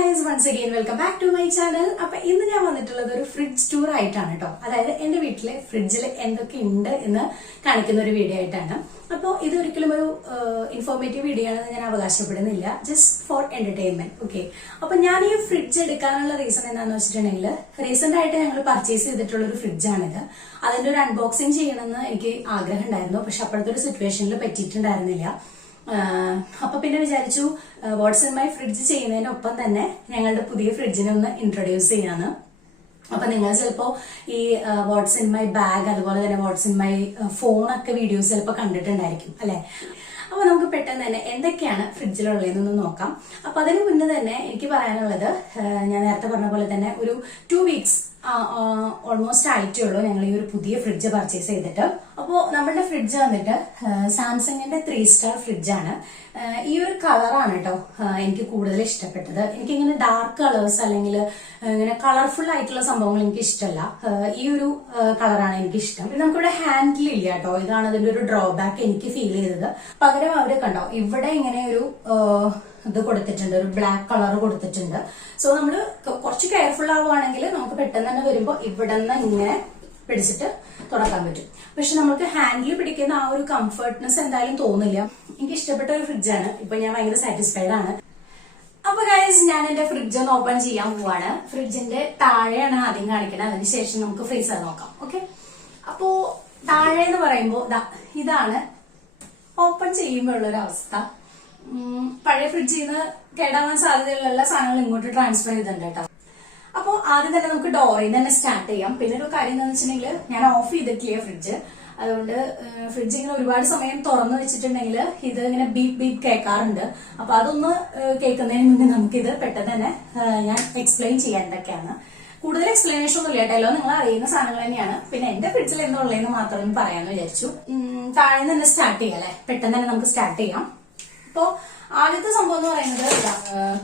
guys, once again welcome back to my channel. അപ്പോൾ ഇന്ന് ഞാൻ വന്നിട്ടുള്ളത് ഒരു ഫ്രിഡ്ജ് ടൂർ ആയിട്ടാണ് കേട്ടോ. അതായത് എന്റെ വീട്ടിലെ ഫ്രിഡ്ജിൽ എന്തൊക്കെ ഉണ്ട് എന്ന് കാണിക്കുന്ന ഒരു വീഡിയോ ആയിട്ടാണ്. അപ്പോൾ ഇത് ഒരിക്കലും ഒരു ഇൻഫോർമേറ്റീവ് വീഡിയോ ആണെന്ന് ഞാൻ അവകാശപ്പെടുന്നില്ല, ജസ്റ്റ് ഫോർ എന്റർടൈൻമെന്റ്. ഓക്കെ, അപ്പൊ ഞാൻ ഈ ഫ്രിഡ്ജ് എടുക്കാനുള്ള റീസൺ എന്താണെന്ന് വെച്ചിട്ടുണ്ടെങ്കിൽ റീസെന്റ് ആയിട്ട് ഞങ്ങൾ പർച്ചേസ് ചെയ്തിട്ടുള്ള ഒരു ഫ്രിഡ്ജാണിത്. അതിന്റെ ഒരു അൺബോക്സിങ് ചെയ്യണമെന്ന് എനിക്ക് ആഗ്രഹം ഉണ്ടായിരുന്നു, പക്ഷെ അപ്പോഴത്തെ ഒരു സിറ്റുവേഷനിൽ പറ്റിയിട്ടുണ്ടായിരുന്നില്ല. അപ്പൊ പിന്നെ വിചാരിച്ചു വാട്സ് ഇൻ മൈ ഫ്രിഡ്ജ് ചെയ്യുന്നതിനൊപ്പം തന്നെ ഞങ്ങളുടെ പുതിയ ഫ്രിഡ്ജിനെ ഒന്ന് ഇൻട്രൊഡ്യൂസ് ചെയ്യാന്ന്. അപ്പൊ നിങ്ങൾ ചിലപ്പോ ഈ വാട്സ് ഇൻ മൈ ബാഗ് അതുപോലെ തന്നെ വാട്സ് ഇൻ മൈ ഫോണൊക്കെ വീഡിയോസ് ചിലപ്പോ കണ്ടിട്ടുണ്ടായിരിക്കും അല്ലെ. അപ്പൊ നമുക്ക് പെട്ടെന്ന് തന്നെ എന്തൊക്കെയാണ് ഫ്രിഡ്ജിലുള്ളതെന്നൊന്ന് നോക്കാം. അപ്പൊ അതിന് മുന്നേ തന്നെ എനിക്ക് പറയാനുള്ളത്, ഞാൻ നേരത്തെ പറഞ്ഞ പോലെ തന്നെ ഒരു 2 weeks ഓൾമോസ്റ്റ് ആയിട്ടേ ഉള്ളൂ ഞങ്ങൾ ഈ ഒരു പുതിയ ഫ്രിഡ്ജ് പർച്ചേസ് ചെയ്തിട്ട്. അപ്പോ നമ്മുടെ ഫ്രിഡ്ജ് വന്നിട്ട് സാംസങ്ങിന്റെ 3 star ഫ്രിഡ്ജാണ്. ഈ ഒരു കളറാണ് കേട്ടോ എനിക്ക് കൂടുതൽ ഇഷ്ടപ്പെട്ടത്. എനിക്കിങ്ങനെ ഡാർക്ക് കളേഴ്സ് അല്ലെങ്കിൽ ഇങ്ങനെ കളർഫുൾ ആയിട്ടുള്ള സംഭവങ്ങൾ എനിക്ക് ഇഷ്ടമല്ല. ഈ ഒരു കളറാണ് എനിക്ക് ഇഷ്ടം. പിന്നെ നമുക്കിവിടെ ഹാൻഡിൽ ഇല്ല കേട്ടോ, ഇതാണ് അതിന്റെ ഒരു ഡ്രോബാക്ക് എനിക്ക് ഫീൽ ചെയ്തത്. പകരം അവര് കണ്ടോ ഇവിടെ ഇങ്ങനെ ഒരു ഇത് കൊടുത്തിട്ടുണ്ട്, ഒരു ബ്ലാക്ക് കളർ കൊടുത്തിട്ടുണ്ട്. സോ നമ്മൾ കുറച്ച് കെയർഫുൾ ആവുകയാണെങ്കിൽ നമുക്ക് പെട്ടെന്ന് തന്നെ വരുമ്പോൾ ഇവിടെ നിന്ന് ഇങ്ങനെ പിടിച്ചിട്ട് തുറക്കാൻ പറ്റും. പക്ഷെ നമുക്ക് ഹാൻഡിൽ പിടിക്കുന്ന ആ ഒരു കംഫർട്ട്നെസ് എന്തായാലും തോന്നില്ല. എനിക്ക് ഇഷ്ടപ്പെട്ട ഒരു ഫ്രിഡ്ജാണ്. ഇപ്പൊ ഞാൻ ഭയങ്കര സാറ്റിസ്ഫൈഡ് ആണ്. അപ്പൊ ഗൈസ്, ഞാൻ എന്റെ ഫ്രിഡ്ജ് ഒന്ന് ഓപ്പൺ ചെയ്യാൻ പോവാണ്. ഫ്രിഡ്ജിന്റെ താഴെയാണ് ആദ്യം കാണിക്കുന്നത്, അതിനുശേഷം നമുക്ക് ഫ്രീസർ നോക്കാം. ഓക്കെ, അപ്പോ താഴെ എന്ന് പറയുമ്പോ ഇതാണ് ഓപ്പൺ ചെയ്യുമ്പോൾ ഉള്ളൊരു അവസ്ഥ. പഴയ ഫ്രിഡ്ജിൽ നിന്ന് കേടാവാൻ സാധ്യതയുള്ള എല്ലാ സാധനങ്ങളും ഇങ്ങോട്ട് ട്രാൻസ്ഫർ ചെയ്തിട്ടുണ്ട് കേട്ടോ. അപ്പൊ ആദ്യം തന്നെ നമുക്ക് ഡോറിൽ നിന്ന് തന്നെ സ്റ്റാർട്ട് ചെയ്യാം. പിന്നെ ഒരു കാര്യം എന്താണെന്ന് വെച്ചിട്ടുണ്ടെങ്കിൽ ഞാൻ ഓഫ് ചെയ്തിട്ടില്ല ഫ്രിഡ്ജ്. അതുകൊണ്ട് ഫ്രിഡ്ജ് ഇങ്ങനെ ഒരുപാട് സമയം തുറന്നു വെച്ചിട്ടുണ്ടെങ്കിൽ ഇത് ഇങ്ങനെ ബീപ് ബീപ് കേൾക്കാറുണ്ട്. അപ്പൊ അതൊന്ന് കേൾക്കുന്നതിന് മുന്നേ നമുക്കിത് പെട്ടെന്ന് തന്നെ ഞാൻ എക്സ്പ്ലെയിൻ ചെയ്യാൻ എന്തൊക്കെയാണ്. കൂടുതൽ എക്സ്പ്ലനേഷൻ ഒന്നും ഇല്ല കേട്ടോ, നിങ്ങൾ അറിയുന്ന സാധനങ്ങൾ തന്നെയാണ്. പിന്നെ എന്റെ ഫ്രിഡ്ജിൽ എന്തുള്ളതെന്ന് മാത്രം പറയാന്ന് വിചാരിച്ചു. താഴെ തന്നെ സ്റ്റാർട്ട് ചെയ്യാം അല്ലെ, പെട്ടെന്ന് തന്നെ നമുക്ക് സ്റ്റാർട്ട് ചെയ്യാം. അപ്പോ ആദ്യത്തെ സംഭവം എന്ന് പറയുന്നത്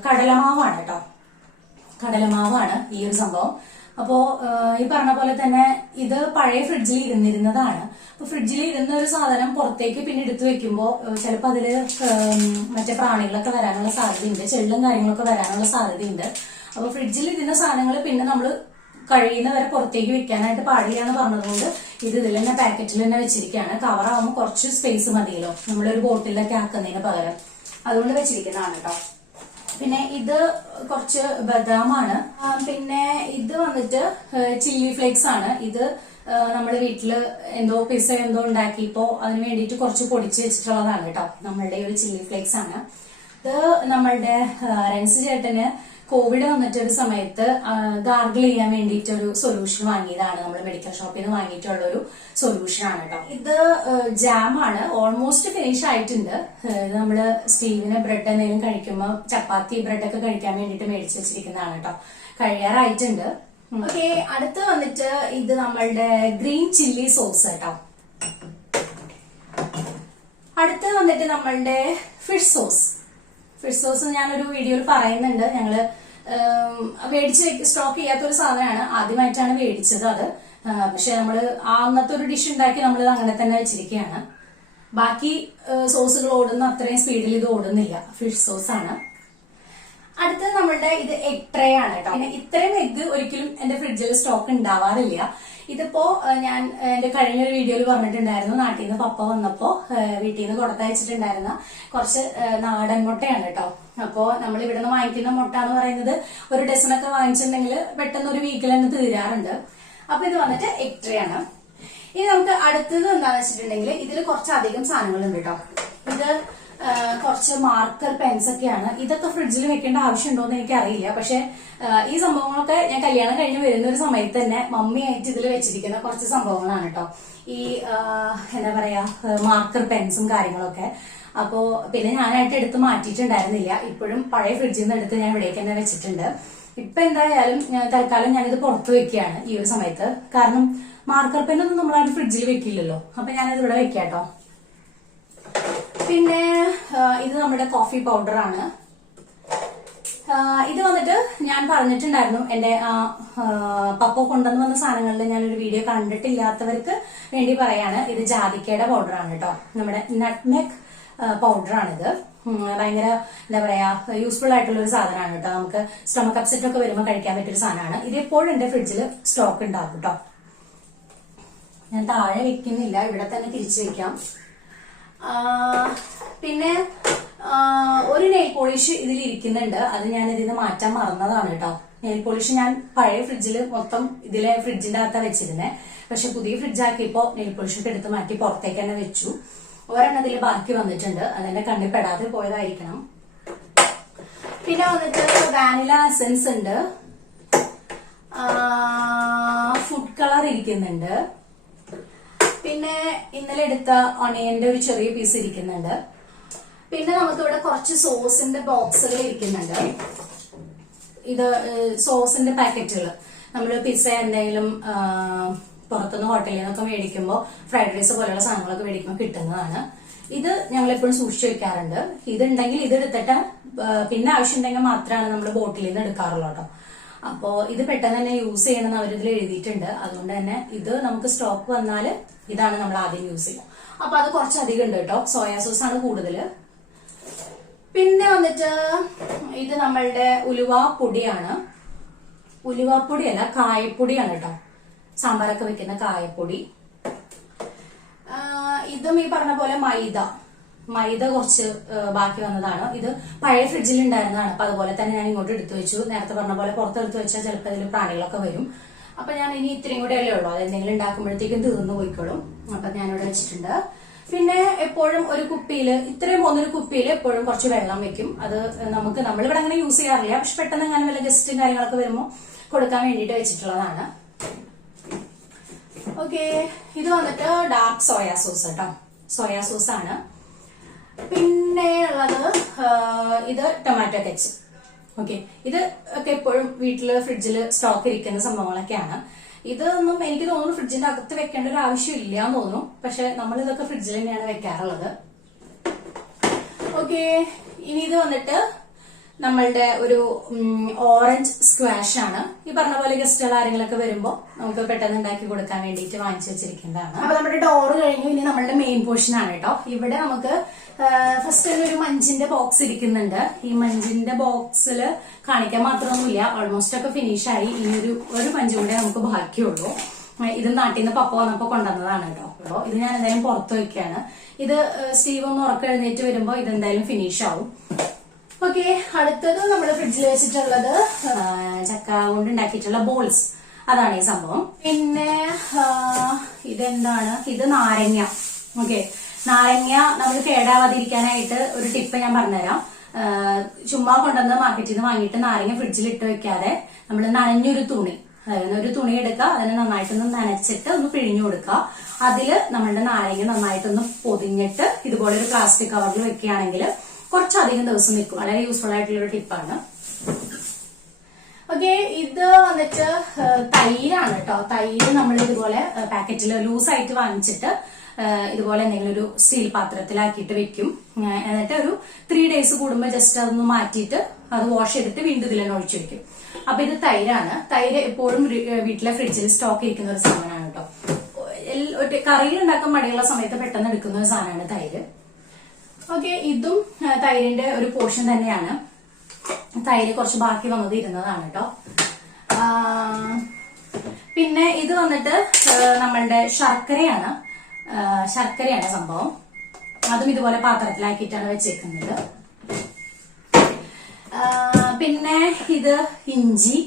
കടലമാവാണ് കേട്ടോ. കടലമാവാണ് ഈ ഒരു സംഭവം. അപ്പോ ഈ പറഞ്ഞ പോലെ തന്നെ ഇത് പഴയ ഫ്രിഡ്ജിൽ ഇരുന്നിരുന്നതാണ്. അപ്പൊ ഫ്രിഡ്ജിൽ ഇരുന്ന ഒരു സാധനം പുറത്തേക്ക് പിന്നെ എടുത്തു വെക്കുമ്പോ ചിലപ്പോ അതില് മറ്റേ പ്രാണികളൊക്കെ വരാനുള്ള സാധ്യതയുണ്ട്, ചെള്ളും കാര്യങ്ങളൊക്കെ വരാനുള്ള സാധ്യതയുണ്ട്. അപ്പൊ ഫ്രിഡ്ജിൽ ഇരുന്ന സാധനങ്ങൾ പിന്നെ നമ്മള് കഴിയുന്നവരെ പുറത്തേക്ക് വെക്കാനായിട്ട് പാടില്ല എന്ന് പറഞ്ഞതുകൊണ്ട് ഇത് ഇതിൽ തന്നെ പാക്കറ്റിൽ തന്നെ വെച്ചിരിക്കുകയാണ്. കവറാവുമ്പോൾ കുറച്ച് സ്പേസ് മതിയല്ലോ നമ്മളൊരു ബോട്ടിലൊക്കെ ആക്കുന്നതിന് പകരം, അതുകൊണ്ട് വെച്ചിരിക്കുന്നതാണ് കേട്ടോ. പിന്നെ ഇത് കുറച്ച് ബദാമാണ്. പിന്നെ ഇത് വന്നിട്ട് ചില്ലി ഫ്ലേക്സ് ആണ്. ഇത് നമ്മുടെ വീട്ടില് എന്തോ പിസ്സ എന്തോ ഉണ്ടാക്കിയപ്പോ അതിന് വേണ്ടിയിട്ട് കുറച്ച് പൊടിച്ച് വെച്ചിട്ടുള്ളതാണ് കേട്ടോ. നമ്മളുടെ ഒരു ചില്ലി ഫ്ലേക്സ് ആണ്. ഇത് നമ്മളുടെ റെൻസ് ചേട്ടന് കോവിഡ് വന്നിട്ടൊരു സമയത്ത് ഗാർഗിൾ ചെയ്യാൻ വേണ്ടിയിട്ട് ഒരു സൊല്യൂഷൻ വാങ്ങിയതാണ്. നമ്മൾ മെഡിക്കൽ ഷോപ്പിൽ നിന്ന് വാങ്ങിയിട്ടുള്ള ഒരു സൊല്യൂഷൻ ആണ് കേട്ടോ. ഇത് ജാമാണ്, ഓൾമോസ്റ്റ് ഫിനിഷ് ആയിട്ടുണ്ട്. ഇത് നമ്മള് സ്റ്റീവിന് ബ്രെഡ് എന്തെങ്കിലും കഴിക്കുമ്പോൾ ചപ്പാത്തി ബ്രെഡ് ഒക്കെ കഴിക്കാൻ വേണ്ടിയിട്ട് മേടിച്ചു വെച്ചിരിക്കുന്നതാണ് കേട്ടോ. കഴിയാറായിട്ടുണ്ട്. ഓക്കെ, അടുത്ത് വന്നിട്ട് ഇത് നമ്മളുടെ ഗ്രീൻ ചില്ലി സോസ് കേട്ടോ. അടുത്ത് വന്നിട്ട് നമ്മളുടെ ഫിഷ് സോസ്. ഫിഷ് സോസ് ഞാനൊരു വീഡിയോയിൽ പറയുന്നുണ്ട്. ഞങ്ങള് മേടിച്ച് സ്റ്റോക്ക് ചെയ്യാത്തൊരു സാധനമാണ്, ആദ്യമായിട്ടാണ് മേടിച്ചത് അത്. പക്ഷെ നമ്മള് അന്നത്തെ ഒരു ഡിഷ് ഉണ്ടാക്കി നമ്മൾ അങ്ങനെ തന്നെ വെച്ചിരിക്കുകയാണ്. ബാക്കി സോസുകൾ ഓടുന്ന അത്രയും സ്പീഡിൽ ഇത് ഓടുന്നില്ല. ഫിഷ് സോസ് ആണ്. അടുത്തത് നമ്മളുടെ ഇത് എഗ് ട്രേ ആണ് കേട്ടോ. പിന്നെ ഇത്രയും എഗ് ഒരിക്കലും എന്റെ ഫ്രിഡ്ജിൽ സ്റ്റോക്ക് ഉണ്ടാവാറില്ല. ഇതിപ്പോ ഞാൻ എന്റെ കഴിഞ്ഞൊരു വീഡിയോയിൽ പറഞ്ഞിട്ടുണ്ടായിരുന്നു, നാട്ടിൽ നിന്ന് പപ്പ വന്നപ്പോ വീട്ടിൽ നിന്ന് കൊടുത്തയച്ചിട്ടുണ്ടായിരുന്ന കുറച്ച് നാടൻ മുട്ടയാണ് കേട്ടോ. അപ്പോ നമ്മൾ ഇവിടെ നിന്ന് വാങ്ങിക്കുന്ന മുട്ട എന്ന് പറയുന്നത് ഒരു ഡസനൊക്കെ വാങ്ങിച്ചിട്ടുണ്ടെങ്കിൽ പെട്ടെന്ന് ഒരു വീക്കിൽ തന്നെ തീരാറുണ്ട്. അപ്പൊ ഇത് വന്നിട്ട് എഗ് ട്രേ ആണ്. ഇനി നമുക്ക് അടുത്തത് എന്താണെന്ന് വെച്ചിട്ടുണ്ടെങ്കിൽ ഇതിൽ കുറച്ചധികം സാധനങ്ങളുണ്ട് കേട്ടോ. ഇത് കുറച്ച് മാർക്കർ പെൻസ് ഒക്കെയാണ്. ഇതൊക്കെ ഫ്രിഡ്ജിൽ വെക്കേണ്ട ആവശ്യമുണ്ടോ എന്ന് എനിക്ക് അറിയില്ല. പക്ഷെ ഈ സംഭവങ്ങളൊക്കെ ഞാൻ കല്യാണം കഴിഞ്ഞ് വരുന്ന ഒരു സമയത്ത് തന്നെ മമ്മിയായിട്ട് ഇതിൽ വെച്ചിരിക്കുന്ന കുറച്ച് സംഭവങ്ങളാണ് കേട്ടോ. ഈ എന്താ പറയാ മാർക്കർ പെൻസും കാര്യങ്ങളൊക്കെ. അപ്പോ പിന്നെ ഞാനായിട്ട് എടുത്ത് മാറ്റിയിട്ടുണ്ടായിരുന്നില്ല. ഇപ്പോഴും പഴയ ഫ്രിഡ്ജിൽ നിന്ന് എടുത്ത് ഞാൻ ഇവിടേക്ക് തന്നെ വെച്ചിട്ടുണ്ട്. ഇപ്പൊ എന്തായാലും തൽക്കാലം ഞാനിത് പുറത്ത് വെക്കുകയാണ് ഈ ഒരു സമയത്ത്. കാരണം മാർക്കർ പെന്നൊന്നും നമ്മൾ ആ ഒരു ഫ്രിഡ്ജിൽ വെക്കില്ലല്ലോ. അപ്പൊ ഞാനിത് ഇവിടെ വെക്കാട്ടോ. പിന്നെ ഇത് നമ്മുടെ കോഫി പൗഡർ ആണ്. ഇത് വന്നിട്ട് ഞാൻ പറഞ്ഞിട്ടുണ്ടായിരുന്നു എന്റെ പപ്പ കൊണ്ടുവന്ന് വന്ന സാധനങ്ങളിൽ ഞാനൊരു വീഡിയോ കണ്ടിട്ടില്ലാത്തവർക്ക് വേണ്ടി പറയാണ്. ഇത് ജാതിക്കയുടെ പൗഡർ ആണ് കേട്ടോ. നമ്മുടെ നട്ട്മെഗ് പൗഡർ ആണിത്. ഭയങ്കര എന്താ പറയാ യൂസ്ഫുൾ ആയിട്ടുള്ള ഒരു സാധനമാണ് കേട്ടോ. നമുക്ക് സ്റ്റൊമക് അപ്സെറ്റ് ഒക്കെ വരുമ്പോൾ കഴിക്കാൻ പറ്റിയൊരു സാധനമാണ്. ഇത് എപ്പോഴും എന്റെ ഫ്രിഡ്ജിൽ സ്റ്റോക്ക് ഉണ്ടാകും കേട്ടോ. ഞാൻ താഴെ വെക്കുന്നില്ല, ഇവിടെ തന്നെ തിരിച്ചു വെക്കാം. പിന്നെ ഒരു നെയിൽ പോളിഷ് ഇതിൽ ഇരിക്കുന്നുണ്ട്, അത് ഞാൻ ഇതിന് മാറ്റാൻ മറന്നതാണ് കേട്ടോ. നെയിൽ പോളിഷ് ഞാൻ പഴയ ഫ്രിഡ്ജിൽ മൊത്തം ഇതിലെ ഫ്രിഡ്ജിന്റെ അകത്താ വെച്ചിരുന്നേ. പക്ഷെ പുതിയ ഫ്രിഡ്ജ് ആക്കിയപ്പോ നെയിൽ പോളിഷ് ഒക്കെ എടുത്ത് മാറ്റി പുറത്തേക്ക് തന്നെ വെച്ചു. ഒരെണ്ണം ഇതിൽ ബാക്കി വന്നിട്ടുണ്ട്, അതെന്റെ കണ്ണിൽ പെടാതെ പോയതായിരിക്കണം. പിന്നെ വന്നിട്ട് വാനില എസൻസ് ഉണ്ട്, ഫുഡ് കളർ ഇരിക്കുന്നുണ്ട്, പിന്നെ ഇന്നലെ എടുത്ത ഒണിയന്റെ ഒരു ചെറിയ പീസ് ഇരിക്കുന്നുണ്ട്. പിന്നെ നമുക്ക് ഇവിടെ കുറച്ച് സോസിന്റെ ബോക്സുകൾ ഇരിക്കുന്നുണ്ട്. ഇത് സോസിന്റെ പാക്കറ്റുകൾ നമ്മൾ പിസ്സ എന്തെങ്കിലും പുറത്തുനിന്ന് ഹോട്ടലിൽ നിന്നൊക്കെ മേടിക്കുമ്പോൾ ഫ്രൈഡ് റൈസ് പോലെയുള്ള സാധനങ്ങളൊക്കെ മേടിക്കുമ്പോൾ കിട്ടുന്നതാണ്. ഇത് ഞങ്ങൾ എപ്പോഴും സൂക്ഷിച്ചു വെക്കാറുണ്ട്. ഇതുണ്ടെങ്കിൽ ഇത് എടുത്തിട്ട് പിന്നെ ആവശ്യമുണ്ടെങ്കിൽ മാത്രമാണ് നമ്മൾ ബോട്ടിലിൽ നിന്ന് എടുക്കാറുള്ളൂ കേട്ടോ. അപ്പോ ഇത് പെട്ടെന്ന് തന്നെ യൂസ് ചെയ്യണമെന്ന് അവരിതിൽ എഴുതിയിട്ടുണ്ട്. അതുകൊണ്ട് തന്നെ ഇത് നമുക്ക് സ്റ്റോക്ക് വന്നാൽ ഇതാണ് നമ്മൾ ആദ്യം യൂസ് ചെയ്യുക. അപ്പൊ അത് കുറച്ചധികം ഉണ്ട് കേട്ടോ. സോയാ സോസ് ആണ് കൂടുതൽ. പിന്നെ വന്നിട്ട് ഇത് നമ്മളുടെ ഉലുവാപ്പൊടിയാണ്. ഉലുവാപ്പൊടിയല്ല, കായപ്പൊടിയാണ് കേട്ടോ. സാമ്പാറൊക്കെ വെക്കുന്ന കായപ്പൊടി. ഇതും ഈ പറഞ്ഞ പോലെ മൈദ കുറച്ച് ബാക്കി വന്നതാണ്. ഇത് പഴയ ഫ്രിഡ്ജിൽ ഉണ്ടായിരുന്നതാണ്. അപ്പൊ അതുപോലെ തന്നെ ഞാൻ ഇങ്ങോട്ട് എടുത്തു വെച്ചു. നേരത്തെ പറഞ്ഞ പോലെ പുറത്തെടുത്ത് വെച്ചാൽ ചിലപ്പോൾ ഇതിൽ പ്രാണികളൊക്കെ വരും. അപ്പൊ ഞാൻ ഇനി ഇത്രയും കൂടെ അല്ലേ ഉള്ളൂ, അതെന്തെങ്കിലും ഉണ്ടാക്കുമ്പോഴത്തേക്കും തീർന്നു പോയിക്കോളും. അപ്പൊ ഞാനിവിടെ വെച്ചിട്ടുണ്ട്. പിന്നെ എപ്പോഴും ഒരു കുപ്പിയിൽ ഇത്രയും പോകുന്നൊരു കുപ്പിയിൽ എപ്പോഴും കുറച്ച് വെള്ളം വെക്കും. അത് നമ്മളിവിടെ അങ്ങനെ യൂസ് ചെയ്യാറില്ല, പക്ഷെ പെട്ടെന്ന് അങ്ങനെ വല്ല ഗസ്റ്റും കാര്യങ്ങളൊക്കെ വരുമ്പോൾ കൊടുക്കാൻ വേണ്ടിയിട്ട് വെച്ചിട്ടുള്ളതാണ്. ഓക്കെ, ഇത് വന്നിട്ട് ഡാർക്ക് സോയാ സോസ് കേട്ടോ. സോയാ സോസ് ആണ്. പിന്നെ ഉള്ളത് ഇത് ടൊമാറ്റോ കെച്ചപ്പ്. ഓക്കെ, ഇത് ഒക്കെ എപ്പോഴും വീട്ടില് ഫ്രിഡ്ജിൽ സ്റ്റോക്ക് ഇരിക്കുന്ന സംഭവങ്ങളൊക്കെയാണ്. ഇതൊന്നും എനിക്ക് തോന്നുന്നു ഫ്രിഡ്ജിന്റെ അകത്ത് വെക്കേണ്ട ഒരു ആവശ്യം ഇല്ല എന്ന് തോന്നുന്നു. പക്ഷെ നമ്മൾ ഇതൊക്കെ ഫ്രിഡ്ജിൽ തന്നെയാണ് വെക്കാറുള്ളത്. ഓക്കെ, ഇനി ഇത് വന്നിട്ട് നമ്മളുടെ ഒരു ഓറഞ്ച് സ്ക്വാഷ് ആണ്. ഈ പറഞ്ഞ പോലെ ഗസ്റ്റുകൾ ആരെങ്കിലൊക്കെ വരുമ്പോൾ നമുക്ക് പെട്ടെന്ന് ഉണ്ടാക്കി കൊടുക്കാൻ വേണ്ടിയിട്ട് വാങ്ങിച്ചു വെച്ചിരിക്കുന്നതാണ്. അപ്പൊ നമ്മുടെ ഡോറ് കഴിഞ്ഞു. ഇനി നമ്മളുടെ മെയിൻ പോർഷൻ ആണ് കേട്ടോ. ഇവിടെ നമുക്ക് ഫസ്റ്റ് ഒരു മഞ്ചിന്റെ ബോക്സ് ഇരിക്കുന്നുണ്ട്. ഈ മഞ്ചിന്റെ ബോക്സിൽ കാണിക്കാൻ മാത്രമൊന്നുമില്ല, ഓൾമോസ്റ്റ് ഒക്കെ ഫിനിഷ് ആയി. ഇനി ഒരു മഞ്ച് കൂടെ നമുക്ക് ബാക്കിയുള്ളൂ. ഇത് നാട്ടിൽ നിന്ന് പപ്പ വന്നപ്പോ കൊണ്ടുവന്നതാണ് കേട്ടോ. അപ്പൊ ഇത് ഞാൻ എന്തായാലും പുറത്ത് വെക്കുകയാണ്. ഇത് സ്റ്റീവ് ഒന്ന് ഉറക്കം എഴുന്നേറ്റ് വരുമ്പോ ഇതെന്തായാലും ഫിനിഷ് ആവും. ഓക്കെ, അടുത്തത് നമ്മൾ ഫ്രിഡ്ജിൽ വെച്ചിട്ടുള്ളത് ചക്ക കൊണ്ട് ഉണ്ടാക്കിയിട്ടുള്ള ബോൾസ്. അതാണ് ഈ സംഭവം. പിന്നെ ഇതെന്താണ്, ഇത് നാരങ്ങ. ഓക്കെ, നാരങ്ങ നമ്മൾ കേടാവാതിരിക്കാനായിട്ട് ഒരു ടിപ്പ് ഞാൻ പറഞ്ഞുതരാം. ചുമ്മാ കൊണ്ടുവന്ന് മാർക്കറ്റിൽ നിന്ന് വാങ്ങിയിട്ട് നാരങ്ങ ഫ്രിഡ്ജിൽ ഇട്ട് വെക്കാതെ നമ്മൾ നനഞ്ഞൊരു തുണി, അതായത് ഒരു തുണി എടുക്കുക, അതിനെ നന്നായിട്ടൊന്ന് നനച്ചിട്ട് ഒന്ന് പിഴിഞ്ഞു കൊടുക്കുക. അതില് നമ്മളുടെ നാരങ്ങ നന്നായിട്ടൊന്ന് പൊതിഞ്ഞിട്ട് ഇതുപോലെ ഒരു പ്ലാസ്റ്റിക് കവറിൽ വെക്കുകയാണെങ്കിൽ കുറച്ചധികം ദിവസം നിൽക്കും. വളരെ യൂസ്ഫുൾ ആയിട്ടുള്ള ഒരു ടിപ്പാണ്. ഓക്കെ, ഇത് വന്നിട്ട് തൈരാണ് കേട്ടോ. തൈര് നമ്മൾ ഇതുപോലെ പാക്കറ്റിൽ ലൂസായിട്ട് വാങ്ങിച്ചിട്ട് ഇതുപോലെ എന്തെങ്കിലും ഒരു സ്റ്റീൽ പാത്രത്തിലാക്കിയിട്ട് വെക്കും. എന്നിട്ട് ഒരു 3 days കൂടുമ്പോൾ ജസ്റ്റ് അതൊന്ന് മാറ്റിയിട്ട് അത് വാഷ് ചെയ്തിട്ട് വീണ്ടും ഇതിൽ തന്നെ ഒഴിച്ചു വെക്കും. അപ്പൊ ഇത് തൈരാണ്. തൈര് എപ്പോഴും വീട്ടിലെ ഫ്രിഡ്ജിൽ സ്റ്റോക്ക് ഇരിക്കുന്ന ഒരു സാധനമാണ് കേട്ടോ. കറിയിൽ ഉണ്ടാക്കാൻ മടിയുള്ള സമയത്ത് പെട്ടെന്ന് എടുക്കുന്ന ഒരു സാധനമാണ് തൈര്. ഓക്കെ, ഇതും തൈരിന്റെ ഒരു പോർഷൻ തന്നെയാണ്. തൈര് കുറച്ച് ബാക്കി വന്നത് ഇരുന്നതാണ് കേട്ടോ. പിന്നെ ഇത് വന്നിട്ട് നമ്മളുടെ ശർക്കരയാണ് സംഭവം. അതും ഇതുപോലെ പാത്രത്തിലാക്കിയിട്ടാണ് വെച്ചേക്കുന്നത്. പിന്നെ ഇത് ഇഞ്ചി.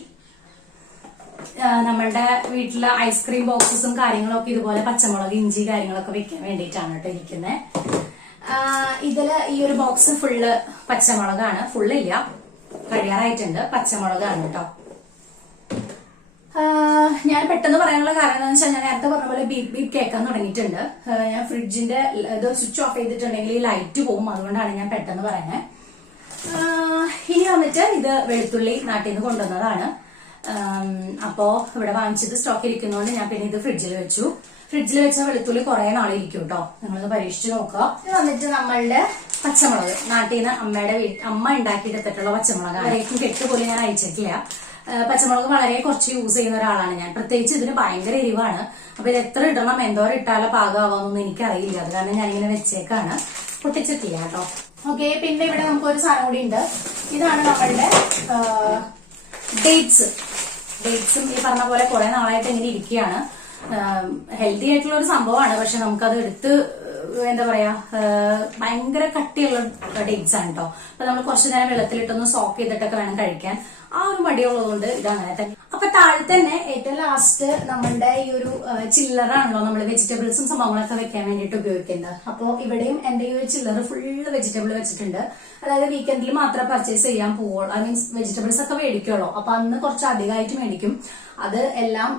നമ്മളുടെ വീട്ടിലെ ഐസ്ക്രീം ബോക്സസും കാര്യങ്ങളൊക്കെ ഇതുപോലെ പച്ചമുളക്, ഇഞ്ചി കാര്യങ്ങളൊക്കെ വെക്കാൻ വേണ്ടിയിട്ടാണ് കേട്ടോ ഇരിക്കുന്നത്. ഇതില് ഈ ഒരു ബോക്സ് ഫുള്ള് പച്ചമുളകാണ്. ഫുള്ളില്ല, കഴിയാറായിട്ടുണ്ട്. പച്ചമുളകാണ് കേട്ടോ. ഞാൻ പെട്ടെന്ന് പറയാനുള്ള കാരണം എന്താണെന്ന് വെച്ചാൽ ഞാൻ നേരത്തെ പറഞ്ഞ പോലെ ബീപ് ബീപ് കേൾക്കാൻ തുടങ്ങിയിട്ടുണ്ട്. ഞാൻ ഫ്രിഡ്ജിന്റെ ഇത് സ്വിച്ച് ഓഫ് ചെയ്തിട്ടുണ്ടെങ്കിൽ ഈ ലൈറ്റ് പോകും. അതുകൊണ്ടാണ് ഞാൻ പെട്ടെന്ന് പറയുന്നത്. ഇനി വന്നിട്ട് ഇത് വെളുത്തുള്ളി നാട്ടിൽ നിന്ന് കൊണ്ടുവന്നതാണ്. അപ്പോ ഇവിടെ വാങ്ങിച്ചത് സ്റ്റോക്ക് ഇരിക്കുന്നതുകൊണ്ട് ഞാൻ പിന്നെ ഇത് ഫ്രിഡ്ജിൽ വെച്ചു. ഫ്രിഡ്ജിൽ വെച്ച വെളുത്തുള്ളി കുറെ നാളിരിക്കും കേട്ടോ. നിങ്ങളത് പരീക്ഷിച്ച് നോക്കുക. ഇത് വന്നിട്ട് നമ്മളുടെ പച്ചമുളക് നാട്ടിൽ നിന്ന് അമ്മ ഉണ്ടാക്കിയെടുത്തിട്ടുള്ള പച്ചമുളക്. ആരേക്കും കെട്ടുപോലെ ഞാൻ അയച്ചിട്ടില്ല. പച്ചമുളക് വളരെ കുറച്ച് യൂസ് ചെയ്യുന്ന ഒരാളാണ് ഞാൻ. പ്രത്യേകിച്ച് ഇതിന് ഭയങ്കര എരിവാണ്. അപ്പൊ ഇത് എത്ര ഇടണം, എന്തോരം ഇട്ടാലോ പാകമാവാന്നൊന്നും എനിക്കറിയില്ല. അത് കാരണം ഞാനിങ്ങനെ വെച്ചേക്കാണ്. പൊട്ടിച്ചിട്ടില്ല കേട്ടോ. ഓക്കെ, പിന്നെ ഇവിടെ നമുക്കൊരു സാധനം കൂടി ഉണ്ട്. ഇതാണ് നമ്മളുടെ ഡേറ്റ്സും ഈ പറഞ്ഞ പോലെ കുറെ നാളായിട്ട് ഇങ്ങനെ ഇരിക്കുകയാണ്. ഹെൽത്തി ആയിട്ടുള്ള ഒരു സംഭവമാണ്, പക്ഷെ നമുക്കത് എടുത്ത് എന്താ പറയാ ഭയങ്കര കട്ടിയുള്ള ഡേറ്റ്സ് ആണ് കേട്ടോ. അപ്പൊ നമ്മൾ കുറച്ചു നേരം വെള്ളത്തിലിട്ടൊന്ന് സോക്ക് ചെയ്തിട്ടൊക്കെ വേണം കഴിക്കാൻ. ആ ഒരു മടിയുള്ളതുകൊണ്ട് ഇത് അങ്ങനെ തന്നെ. അപ്പൊ താഴെ തന്നെ ഏറ്റവും ലാസ്റ്റ് നമ്മളുടെ ഈ ഒരു ചില്ലറാണല്ലോ നമ്മൾ വെജിറ്റബിൾസും സംഭവങ്ങളൊക്കെ വെക്കാൻ വേണ്ടിയിട്ട് ഉപയോഗിക്കുന്നത്. അപ്പൊ ഇവിടെയും എന്റെ ഈ ഒരു ചില്ലറ് ഫുള്ള് വെജിറ്റബിൾ വെച്ചിട്ടുണ്ട്. അതായത് വീക്കെൻഡിൽ മാത്രമേ പർച്ചേസ് ചെയ്യാൻ പോവുള്ളൂ. ഐ മീൻസ് വെജിറ്റബിൾസ് ഒക്കെ മേടിക്കുള്ളൂ. അപ്പൊ അന്ന് കുറച്ച് അധികമായിട്ട് മേടിക്കും. അത് എല്ലാം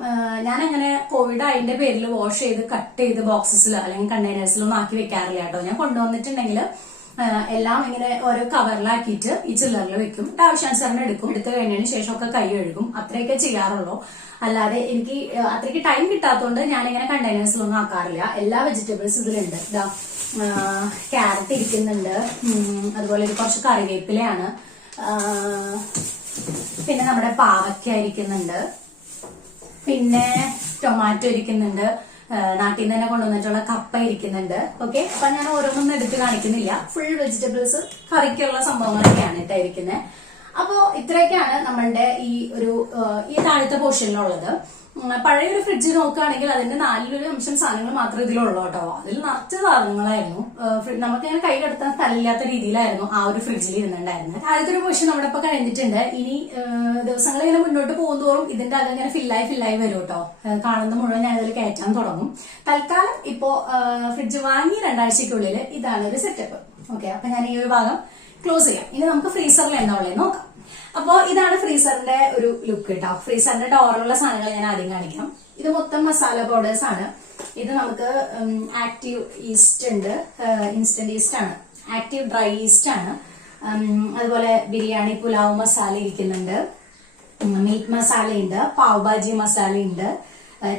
ഞാൻ അങ്ങനെ കോവിഡ് അതിന്റെ പേരിൽ വാഷ് ചെയ്ത് കട്ട് ചെയ്ത് ബോക്സസിൽ അല്ലെങ്കിൽ കണ്ടെയ്നേഴ്സിലൊന്നും ആക്കി വെക്കാറില്ല കേട്ടോ. ഞാൻ കൊണ്ടുവന്നിട്ടുണ്ടെങ്കിൽ എല്ലാം ഇങ്ങനെ ഓരോ കവറിലാക്കിയിട്ട് ഈ ചില്ലറിൽ വെക്കും. ആവശ്യാനുസരണം എടുക്കും. എടുത്തു കഴിഞ്ഞതിന് ശേഷമൊക്കെ കൈ കഴുകും. അത്രയൊക്കെ ചെയ്യാറുള്ളൂ. അല്ലാതെ എനിക്ക് അത്രയ്ക്ക് ടൈം കിട്ടാത്തതുകൊണ്ട് ഞാനിങ്ങനെ കണ്ടെയ്നേഴ്സിലൊന്നും ആക്കാറില്ല. എല്ലാ വെജിറ്റബിൾസ് ഇതിലുണ്ട്. ഇതാ ക്യാരറ്റ് ഇരിക്കുന്നുണ്ട്, അതുപോലെ കുറച്ച് കറിവേപ്പിലയാണ്, പിന്നെ നമ്മുടെ പാവയ്ക്ക ഇരിക്കുന്നുണ്ട്, പിന്നെ ടൊമാറ്റോ ഇരിക്കുന്നുണ്ട്, നാട്ടിൽ നിന്ന് തന്നെ കൊണ്ടുവന്നിട്ടുള്ള കപ്പ ഇരിക്കുന്നുണ്ട്. ഓക്കെ, അപ്പൊ ഞാൻ ഓരോന്നൊന്നും എടുത്ത് കാണിക്കുന്നില്ല. ഫുൾ വെജിറ്റബിൾസ് കറിക്കുള്ള സംഭവങ്ങളൊക്കെയാണ് ഇട്ടായിരിക്കുന്നത്. അപ്പോ ഇത്രയൊക്കെയാണ് നമ്മളുടെ ഈ താഴത്തെ പോർഷനിലുള്ളത്. പഴയൊരു ഫ്രിഡ്ജ് നോക്കുകയാണെങ്കിൽ അതിന്റെ 4% സാധനങ്ങൾ മാത്രമേ ഇതിലുള്ളൂ കേട്ടോ. അതിൽ നിറച്ച സാധനങ്ങളായിരുന്നു. നമുക്കിങ്ങനെ കയ്യിലെടുത്താൻ സ്ഥലമില്ലാത്ത രീതിയിലായിരുന്നു ആ ഒരു ഫ്രിഡ്ജിൽ ഇരുന്നുണ്ടായിരുന്നത്. ആദ്യത്തെ ഒരു പോർഷൻ നമ്മുടെ ഇപ്പൊ കഴിഞ്ഞിട്ടുണ്ട്. ഇനി ദിവസങ്ങൾ ഇങ്ങനെ മുന്നോട്ട് പോകുന്തോറും ഇതിന്റെ അത് ഇങ്ങനെ ഫില്ലായി വരും കേട്ടോ. കാണുന്ന മുഴുവൻ ഞാൻ ഇതിൽ കയറ്റാൻ തുടങ്ങും. തൽക്കാലം ഇപ്പോ ഫ്രിഡ്ജ് വാങ്ങി 2 ആഴ്ചക്കുള്ളിൽ ഇതാണ് ഒരു സെറ്റപ്പ്. ഓക്കെ, അപ്പൊ ഞാൻ ഈ ഒരു ഭാഗം ക്ലോസ് ചെയ്യാം. ഇനി നമുക്ക് ഫ്രീസറിൽ എന്താ ഉള്ളത് നോക്കാം. അപ്പോ ഇതാണ് ഫ്രീസറിന്റെ ഒരു ലുക്ക് കേട്ടോ. ഫ്രീസറിന്റെ ഡോറിലുള്ള സാധനങ്ങൾ ഞാൻ ആദ്യം കാണിക്കാം. ഇത് മൊത്തം മസാല പൗഡേഴ്സ് ആണ്. ഇത് നമുക്ക് ആക്റ്റീവ് ഈസ്റ്റ് ഉണ്ട്, ഇൻസ്റ്റന്റ് ഈസ്റ്റ് ആണ്, ആക്റ്റീവ് ഡ്രൈ ഈസ്റ്റ് ആണ്. അതുപോലെ ബിരിയാണി പുലാവ് മസാല ഇരിക്കുന്നുണ്ട്, മീറ്റ് മസാല ഉണ്ട്, പാവ് ഭാജി മസാല ഉണ്ട്,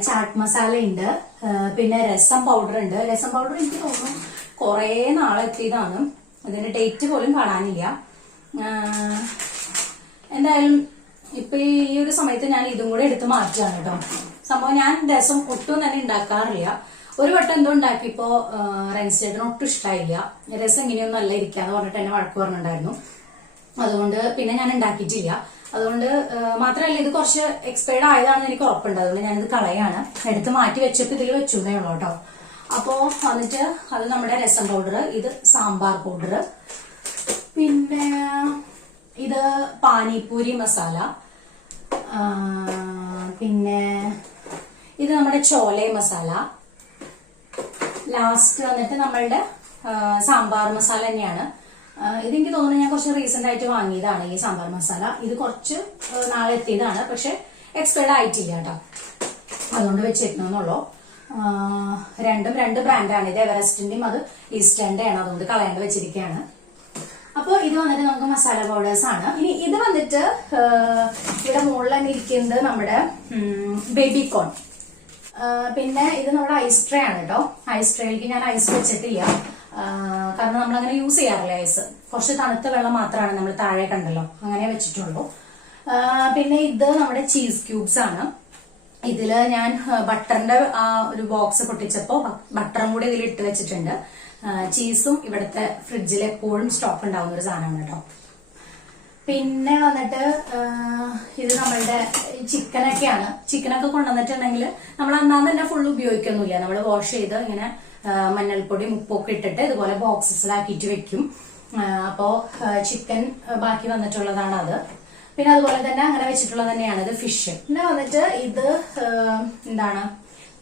ചാട്ട് മസാല ഉണ്ട്, പിന്നെ രസം പൗഡർ ഉണ്ട്. രസം പൗഡർ എനിക്ക് തോന്നുന്നു കുറെ നാളെത്തിയതാണ്. അതിന്റെ ഡേറ്റ് പോലും കാണാനില്ല. എന്തായാലും ഇപ്പൊ ഈ ഒരു സമയത്ത് ഞാൻ ഇതും കൂടെ എടുത്ത് മാറ്റുകയാണ് കേട്ടോ. സംഭവം ഞാൻ രസം ഒട്ടും തന്നെ ഉണ്ടാക്കാറില്ല. ഒരു വട്ടം എന്തോ ഉണ്ടാക്കിയപ്പോ റെൻസിന് ഒട്ടും ഇഷ്ടമായില്ല. രസം ഇങ്ങനെയൊന്നും അല്ല ഇരിക്കാന്ന് പറഞ്ഞിട്ട് എന്നെ വഴക്ക് പറഞ്ഞിട്ടുണ്ടായിരുന്നു. അതുകൊണ്ട് പിന്നെ ഞാൻ ഉണ്ടാക്കിയിട്ടില്ല. അതുകൊണ്ട് മാത്രമല്ല ഇത് കുറച്ച് എക്സ്പയർഡ് ആയതാണെന്ന് എനിക്ക് ഉറപ്പുണ്ട്. അതുകൊണ്ട് ഞാനിത് കളയാണ്. എടുത്ത് മാറ്റി വെച്ചപ്പോ ഇതിൽ വെച്ചേ ഉള്ളൂ കേട്ടോ. അപ്പോ എന്നിട്ട് അത് നമ്മുടെ രസം പൗഡർ, ഇത് സാമ്പാർ പൗഡർ, പിന്നെ ഇത് പാനിപൂരി മസാല, പിന്നെ ഇത് നമ്മുടെ ചോലെ മസാല, ലാസ്റ്റ് വന്നിട്ട് നമ്മളുടെ സാമ്പാർ മസാല തന്നെയാണ്. ഇതെനിക്ക് തോന്നുന്നു ഞാൻ കുറച്ച് റീസെന്റ് ആയിട്ട് വാങ്ങിയതാണ് ഈ സാമ്പാർ മസാല. ഇത് കുറച്ച് നാളെ എത്തിയതാണ്, പക്ഷെ എക്സ്പയർഡ് ആയിട്ടില്ല കേട്ടോ. അതുകൊണ്ട് വെച്ചിരുന്നുള്ളൂ. രണ്ടും 2 ബ്രാൻഡാണ്. ഇത് എവറസ്റ്റിന്റെയും അത് ഈസ്റ്റേന്റെ ആണ്. അതുകൊണ്ട് കളയാണ്ട് വെച്ചിരിക്കുകയാണ്. അപ്പൊ ഇത് വന്നിട്ട് നമുക്ക് മസാല പൗഡേഴ്സ് ആണ്. ഇനി ഇത് വന്നിട്ട് ഇവിടെ മുകളിൽ തന്നെ ഇരിക്കുന്നത് നമ്മുടെ ബേബി കോൺ. പിന്നെ ഇത് നമ്മുടെ ഐസ് ട്രേ ആണ് കേട്ടോ. ഐസ് ട്രേയിലേക്ക് ഞാൻ ഐസ് വെച്ചിട്ടില്ല. കാരണം നമ്മളങ്ങനെ യൂസ് ചെയ്യാറില്ല ഐസ്. കുറച്ച് തണുത്ത വെള്ളം മാത്രമാണ് നമ്മൾ താഴെ കണ്ടല്ലോ അങ്ങനെ വെച്ചിട്ടുള്ളൂ. പിന്നെ ഇത് നമ്മുടെ ചീസ് ക്യൂബ്സ് ആണ്. ഇതില് ഞാൻ ബട്ടറിന്റെ ആ ഒരു ബോക്സ് പൊട്ടിച്ചപ്പോ ബട്ടറും കൂടി ഇതിൽ ഇട്ട് വെച്ചിട്ടുണ്ട്. ചീസും ഇവിടുത്തെ ഫ്രിഡ്ജിൽ എപ്പോഴും സ്റ്റോക്ക് ഉണ്ടാവുന്ന ഒരു സാധനമാണ് കേട്ടോ. പിന്നെ വന്നിട്ട് ഇത് നമ്മളുടെ ചിക്കനൊക്കെയാണ്. ചിക്കനൊക്കെ കൊണ്ടുവന്നിട്ടുണ്ടെങ്കിൽ നമ്മൾ അന്നാന്ന് തന്നെ ഫുൾ ഉപയോഗിക്കൊന്നുമില്ല. നമ്മൾ വാഷ് ചെയ്ത് ഇങ്ങനെ മഞ്ഞൾപ്പൊടി ഉപ്പൊക്കെ ഇട്ടിട്ട് ഇതുപോലെ ബോക്സസിലാക്കിയിട്ട് വെക്കും. അപ്പോ ചിക്കൻ ബാക്കി വന്നിട്ടുള്ളതാണ് അത്. പിന്നെ അതുപോലെ തന്നെ അങ്ങനെ വെച്ചിട്ടുള്ളത് തന്നെയാണ് ഇത് ഫിഷ്. പിന്നെ വന്നിട്ട് ഇത് എന്താണ്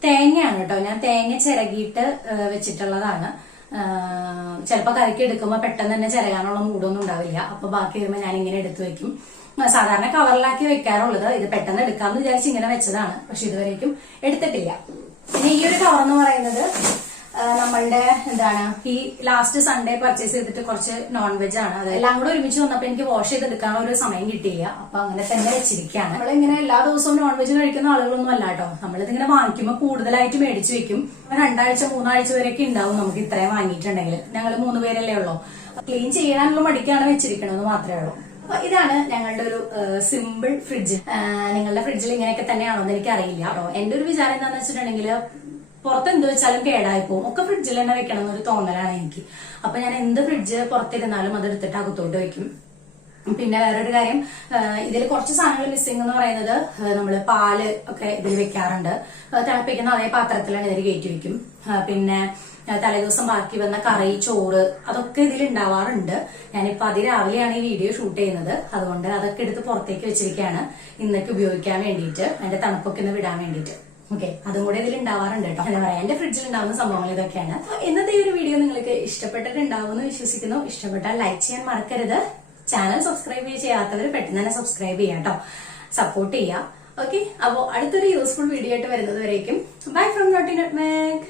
തേങ്ങയാണ് കേട്ടോ. ഞാൻ തേങ്ങ ചിരകിയിട്ട് വെച്ചിട്ടുള്ളതാണ്. ചിലപ്പോ കറിക്ക് എടുക്കുമ്പോ പെട്ടെന്ന് തന്നെ ചിരകാനുള്ള മൂടൊന്നും ഉണ്ടാവില്ല. അപ്പൊ ബാക്കി വരുമ്പോ ഞാൻ ഇങ്ങനെ എടുത്തു വെക്കും. സാധാരണ കവറിലാക്കി വെക്കാറുള്ളത്. ഇത് പെട്ടെന്ന് എടുക്കാമെന്ന് വിചാരിച്ച് ഇങ്ങനെ വെച്ചതാണ്, പക്ഷെ ഇതുവരേക്കും എടുത്തിട്ടില്ല. പിന്നെ ഈ ഒരു കവർ എന്ന് പറയുന്നത് നമ്മളുടെ എന്താണ് ഈ ലാസ്റ്റ് സൺഡേ പർച്ചേസ് ചെയ്തിട്ട് കുറച്ച് നോൺ വെജ് ആണ്. അതെല്ലാം കൂടെ ഒരുമിച്ച് വന്നപ്പോ എനിക്ക് വാഷ് ചെയ്തെടുക്കാനുള്ള ഒരു സമയം കിട്ടിയില്ല. അപ്പൊ അങ്ങനെ തന്നെ വെച്ചിരിക്കുകയാണ്. നമ്മളിങ്ങനെ എല്ലാ ദിവസവും നോൺ വെജ് കഴിക്കുന്ന ആളുകളൊന്നും അല്ല കേട്ടോ. നമ്മളിതിങ്ങനെ വാങ്ങിക്കുമ്പോൾ കൂടുതലായിട്ട് മേടിച്ചു വെക്കും. 2 ആഴ്ച 3 ആഴ്ച വരെയൊക്കെ ഉണ്ടാവും നമുക്ക് ഇത്രയും വാങ്ങിയിട്ടുണ്ടെങ്കിൽ. ഞങ്ങൾ 3 പേരല്ലേ ഉള്ളൂ. ക്ലീൻ ചെയ്യാനുള്ള മടിക്കാണ് വെച്ചിരിക്കണമെന്ന് മാത്രമേ ഉള്ളൂ. അപ്പൊ ഇതാണ് ഞങ്ങളുടെ ഒരു സിമ്പിൾ ഫ്രിഡ്ജ്. നിങ്ങളുടെ ഫ്രിഡ്ജിൽ ഇങ്ങനെയൊക്കെ തന്നെയാണോ എന്ന് എനിക്ക് അറിയില്ല കേട്ടോ. എന്റെ ഒരു വിചാരം എന്താണെന്ന് വെച്ചിട്ടുണ്ടെങ്കിൽ പുറത്ത് എന്ത് വെച്ചാലും കേടായി പോകും. ഒക്കെ ഫ്രിഡ്ജിൽ തന്നെ വെക്കണം എന്നൊരു തോന്നലാണ് എനിക്ക്. അപ്പൊ ഞാൻ എന്ത് ഫ്രിഡ്ജ് പുറത്തിരുന്നാലും അതെടുത്തിട്ട് അകത്തോട്ട് വെക്കും. പിന്നെ വേറൊരു കാര്യം, ഇതിൽ കുറച്ച് സാധനങ്ങൾ മിസ്സിംഗ് എന്ന് പറയുന്നത്, നമ്മള് പാല് ഒക്കെ ഇതിൽ വെക്കാറുണ്ട്. തിളപ്പിക്കുന്ന അതേ പാത്രത്തിലാണ് ഇതിൽ കയറ്റി വെക്കും. പിന്നെ തലേദിവസം ബാക്കി വന്ന കറി, ചോറ്, അതൊക്കെ ഇതിൽ ഉണ്ടാവാറുണ്ട്. ഞാനിപ്പോ അതിരാവിലെയാണ് ഈ വീഡിയോ ഷൂട്ട് ചെയ്യുന്നത്. അതുകൊണ്ട് അതൊക്കെ എടുത്ത് പുറത്തേക്ക് വെച്ചിരിക്കുകയാണ് ഇന്നൊക്കെ ഉപയോഗിക്കാൻ വേണ്ടിയിട്ട്, അതിന്റെ തണുപ്പൊക്കെ ഒന്ന് വിടാൻ വേണ്ടിയിട്ട്. ഓക്കെ, അതും കൂടെ ഇതിൽ ഉണ്ടാവാറുണ്ട് കേട്ടോ. എന്താ പറയാ, എന്റെ ഫ്രിഡ്ജിൽ ഉണ്ടാവുന്ന സംഭവങ്ങൾ ഇതൊക്കെയാണ്. ഇന്നത്തെ ഈ ഒരു വീഡിയോ നിങ്ങൾക്ക് ഇഷ്ടപ്പെട്ടിട്ടുണ്ടാവുമെന്ന് വിശ്വസിക്കുന്നു. ഇഷ്ടപ്പെട്ടാൽ ലൈക്ക് ചെയ്യാൻ മറക്കരുത്. ചാനൽ സബ്സ്ക്രൈബ് ചെയ്യാത്തവർ പെട്ടെന്ന് തന്നെ സബ്സ്ക്രൈബ് ചെയ്യാം കേട്ടോ. സപ്പോർട്ട് ചെയ്യാം. ഓക്കെ, അപ്പോ അടുത്തൊരു യൂസ്ഫുൾ വീഡിയോ ആയിട്ട് വരുന്നത് വരേക്കും ബൈ ഫ്രം നോട്ടി നട്ട്മാഗ്.